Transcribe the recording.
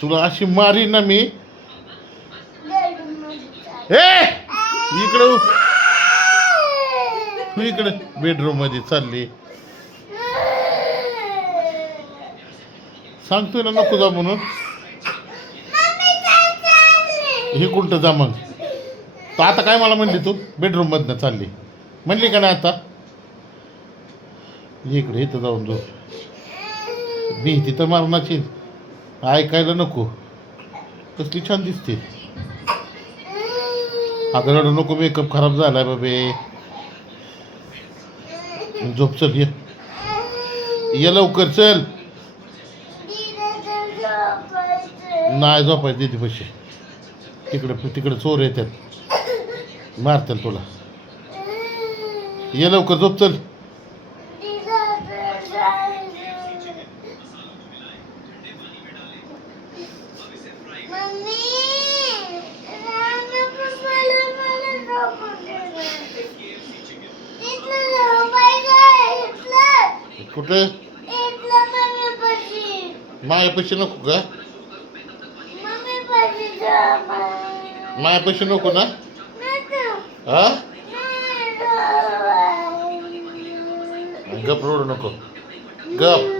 तुला अशी मारी ना मी. ए इकडं तू इकडे बेडरूम मध्ये चालली. सांगतोय ना नको जा म्हणून. हे कुठं जा मग. तर आता काय मला म्हणली तू बेडरूम मधनं चालली म्हणली का नाही आता. इकडे इथं जाऊन जो भीती तर मारणाची. ऐकायला नको. कसली छान दिसते. आता रडू नको. मेकअप खराब झालाय बाबे. झोप चल. ये लवकर चल. नाही झोपायचं दीदी पैसे. तिकडे तिकडे चोर येतात मारतील तुला. ये लवकर झोप चल. कुठे मायापाशी नको का. मायापाशी नको ना. हा गप रोड नको. गप